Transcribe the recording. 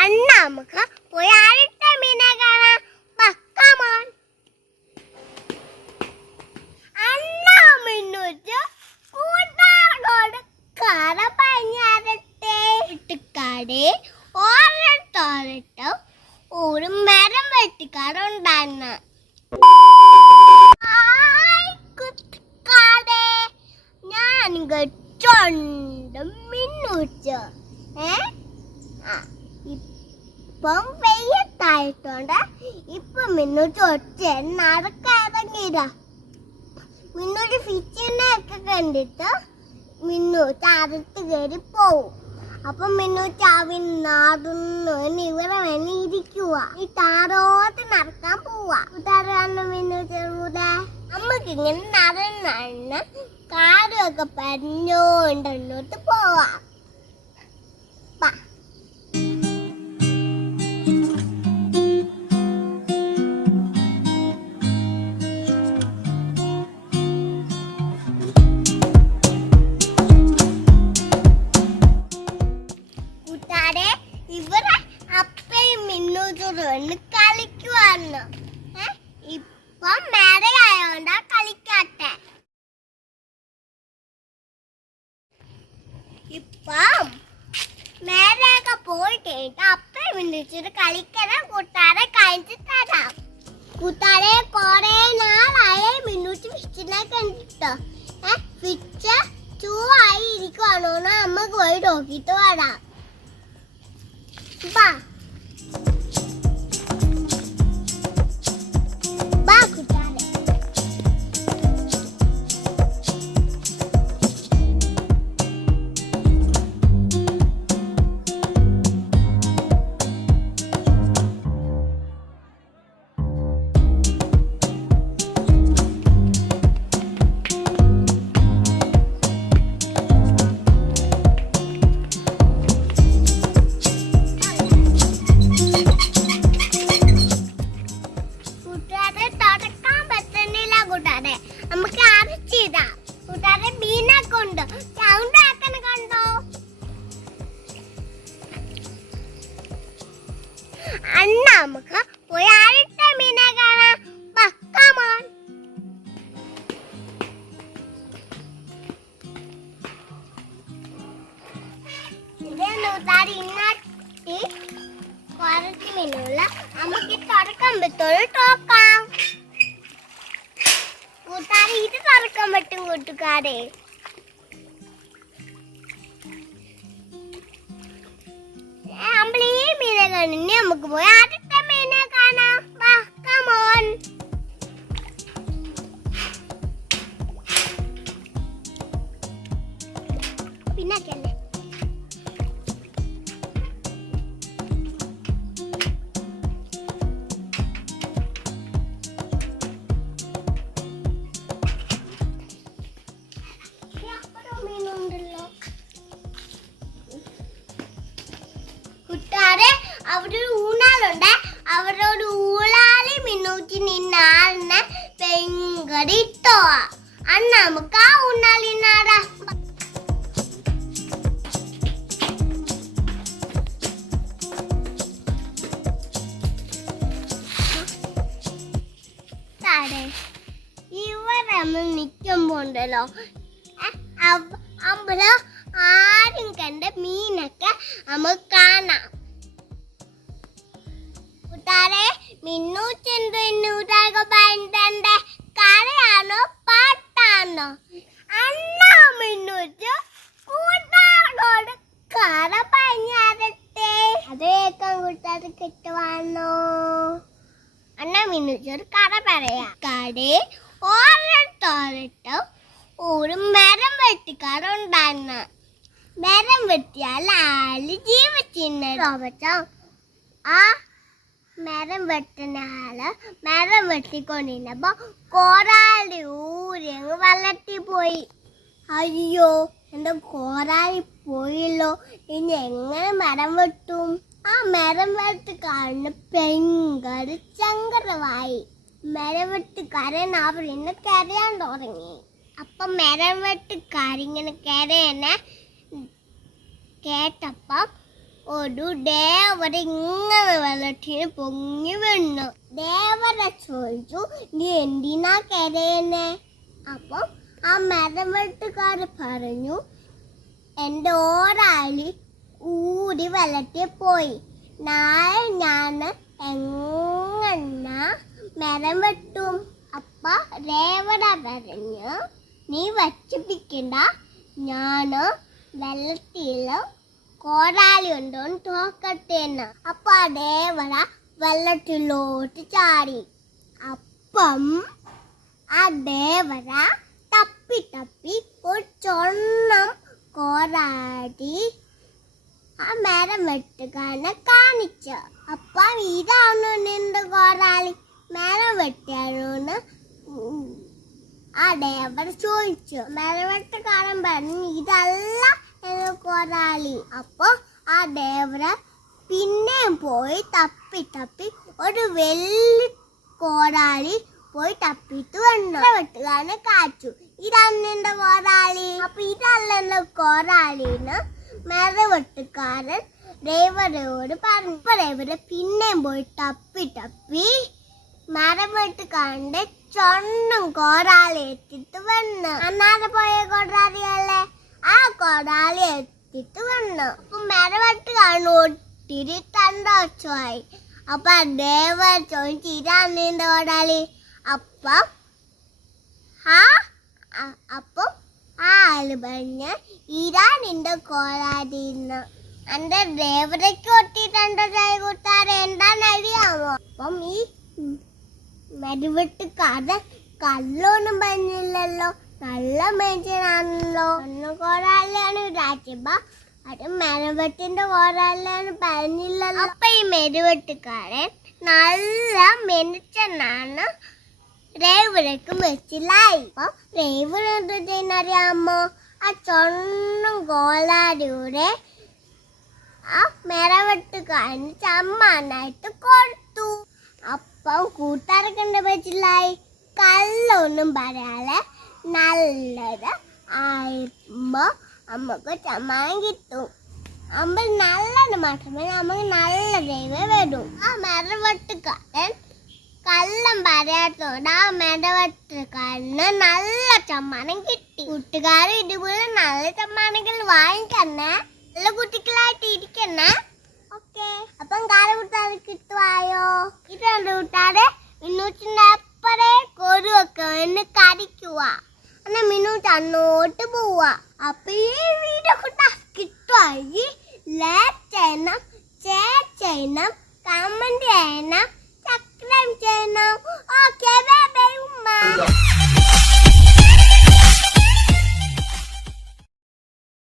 അണ്ണ നമുക്ക് അടുത്ത മീനെ കാണാം. പക്കമോൻ അണ്ണ മിന്നുറ്റ് കൂട്ടാളോട് കറ പഞ്ഞാറട്ടെ ഇട്ടുകാടെ ഓരോരുത്തോരട്ടും ഒരു മരം കുട്ടിക്കാടെ ഞാൻ കെട്ടുണ്ട് മിന്നുച്ച് ഏ? ആ, ഇപ്പം വെയ്യത്തായിട്ടുണ്ട് ഇപ്പൊ മിന്നൂറ്റി ഒറ്റ നടക്കിറങ്ങിയതാ മിന്നൂറ്റി ഫിച്ചിനെ ഒക്കെ കണ്ടിട്ട് മിന്നൂറ്റ് അകത്ത് കയറി പോവും. അപ്പൊ മിന്നൂറ്റ് അവൻ നടന്നു ഇവിടെ വേണി ഇരിക്കുക ഈ താറോട്ട് നടക്കാൻ പോവാ. കൂട്ടുകാരാണ് മിന്നൂറ്റ് കൂടെ? നമുക്ക് ഇങ്ങനെ നടന്ന് കാടൊക്കെ പറഞ്ഞോണ്ട് പോവാം. മിന്നൂറ്റോട് കളിക്കുവായിരുന്നു? ഇപ്പം മേടയായോണ്ടാ കളിക്കാട്ടെ ഇപ്പം മേടയൊക്കെ പോയിട്ട് അപ്പയും വിളിച്ചിട്ട് കളിക്കണ കൂട്ടാരെ കഴിച്ചു തരാം. കൂട്ടാരെ കൊറേ നാളായി മിന്നൂറ്റി ഫിച്ചിനെ കണ്ടിട്ടോ. ഏ? ഫിച്ച് ആയി ഇരിക്കുവാണോ നമുക്ക് പോയി നോക്കിയിട്ട് വരാം. ബാ തോക്കാം കൂട്ടുകാരെ ഇത് തുറക്കാൻ പറ്റും കൂട്ടുകാരെ. നമ്മൾ ഈ മീനെ കണ്ടിന് നമുക്ക് പോയി നിന്നാളിനെ ഭയങ്കര ഇഷ്ടമാ അന്ന് നമുക്ക് ആ ഊണാളിനാടാ താഴെ ഇവരമ്മ നിൽക്കുമ്പോണ്ടല്ലോ അമ്പലം ആരും കണ്ട മീനൊക്കെ നമുക്ക് കാണാം കൂട്ടാരെ മിന്നൂറ്റെന്തോ എണ്ണൂറ്റാകെ പന്ത്രണ്ട് കടേ ഓരോരുത്തോരട്ടോ ഒരു മരം വെട്ടിക്കാറുണ്ടായിരുന്നു മരം വെട്ടിയാൽ ആൾ ജീവിച്ചിരുന്ന. ആ മരം വെട്ടുന്ന ആൾ മരം വെട്ടിക്കൊണ്ടിരുന്നപ്പോ കോറാളി ഊരങ്ങ് വെള്ളത്തിൽ പോയി. അയ്യോ എന്റെ കോരാളി പോയല്ലോ. ഇനി എങ്ങനെ മരം വെട്ടും? ആ മരം വെട്ടുകാരന് ഭയങ്കര ചങ്കരമായി മരം വെട്ടുകാരൻ അവർ ഇന്ന് കരയാൻ തുടങ്ങി. അപ്പൊ മരവെട്ടുകാരിങ്ങനെ കരയെന്നെ കരയനെ കേട്ടപ്പം ഒരു ദേവത ഇങ്ങനെ വെള്ളത്തിന് പൊങ്ങി വീണു. ദേവത ചോദിച്ചു നീ എന്തിനാ കരയനെ അപ്പം ആ മരം വെട്ടുകാര് പറഞ്ഞു എന്റെ ഓരാളി ഊരി വെള്ളത്തിൽ പോയി. നാളെ ഞാൻ എങ്ങനെ മരം വെട്ടും. അപ്പ രേവട പറഞ്ഞ് നീ വച്ചിപ്പിക്കണ്ട. ഞാൻ വെള്ളത്തിൽ കോടാലി ഉണ്ടോന്ന് തോക്കട്ടെ എന്ന് അപ്പൊ രേവട വെള്ളത്തിലോട്ട് ചാടി. അപ്പം ആ ദേവത തപ്പി തപ്പി ഒരു ചൊണ്ണം കോരാടി ആ മരം വെട്ടുകാരനെ കാണിച്ചു. അപ്പം ഇതാണോ നിന്റെ കോരാളി മരം വെട്ടിയാലോന്ന് ആ ഡേവർ ചോദിച്ചു. മരം വെട്ടുകാരൻ പറഞ്ഞു. ഇതല്ല എന്ന് കോരാളി. അപ്പൊ ആ ദേവര പിന്നെയും പോയി തപ്പി തപ്പി ഒരു വലിയ കോരാളി പോയി തപ്പിട്ട് വന്നു. വെട്ടുകാരനെ കാച്ചു. ഇതാണ് എന്റെ കോരാളി. അപ്പൊ ഇതല്ല എന്റെ മേല വെട്ടുകാരൻ ഡേവരോട് പറഞ്ഞു. ഡ്രൈവറ് പിന്നെയും പോയി തപ്പി തപ്പി മരവെട്ടുകാരന്റെ ചൊണ്ണും കോടാലി എത്തിട്ട് വന്നു. അന്നാതെ പോയ കോടാലിയല്ലേ ആ കോടാലി എത്തിട്ട് വന്നു. അപ്പൊ മരവെട്ടുകാരൻ ഒത്തിരി തണ്ടോച്ചായി അപ്പൊ ദേവ ചോദിച്ചിരാന്നിന്റെ കോടാലി അപ്പം ആ അപ്പം ആ ആൾ പറഞ്ഞ് ഇരാനിന്റെ കോടാലിന്ന് എന്റെ ദേവതയ്ക്ക് ഒട്ടിട്ടുണ്ടോ ചായ കൂട്ടാറ് എന്താന്ന് അറിയാമോ? അപ്പം ഈ മരുവെട്ടുകാരൻ കള്ളൊന്നും പറഞ്ഞില്ലല്ലോ. നല്ല മനുഷ്യനാണല്ലോ. ഒന്ന് കോടാലാണ് രാജ്യബ അത് മെരുവെട്ടിന്റെ കോടാലാണ് പറഞ്ഞില്ലല്ലോ. അപ്പൊ ഈ മെരുവെട്ടുകാരൻ നല്ല മെനുച്ചനാണ് രേവരക്കും വെച്ചില്ലായി അപ്പൊ റേവർ എന്ത് ആ ചൊണ്ണും കോലാടിയുടെ ആ മെരവെട്ടുകാരന് ചമ്മാനായിട്ട് കൊടുത്തു. അപ്പം കൂട്ടുകാരൊക്കെ ഉണ്ട് പറ്റില്ലായി. കള്ളൊന്നും പറയാതെ നല്ലത് ആയിരുമ്പോൾ നമുക്ക് ചമ്മാൻ കിട്ടും. അമ്മ നല്ലത് മാത്രമേ നമുക്ക് നല്ല ദൈവം വരൂ. ആ മെരവെട്ടുകാരൻ കള്ളം പറയാത്തോണ്ട് ആ മെരവെട്ടുകാരന് നല്ല ചമ്മാനം കിട്ടി. കൂട്ടുകാരും ഇതുപോലെ നല്ല ചമ്മാനങ്ങൾ വാങ്ങിക്കണേ നല്ല കുട്ടികളായിട്ട് ഇരിക്കണേ അപ്പം കാലകൂട്ടാറ് കിട്ടുവായോ? ഇതുണ്ട് കൂട്ടാറ് മിന്നൂറ്റിന്റെ അപ്പറേ വെക്കും എന്നെ കടിക്കുക എന്നാ മിന്നൂറ്റ് അങ്ങോട്ട് പോവാ. അപ്പൊ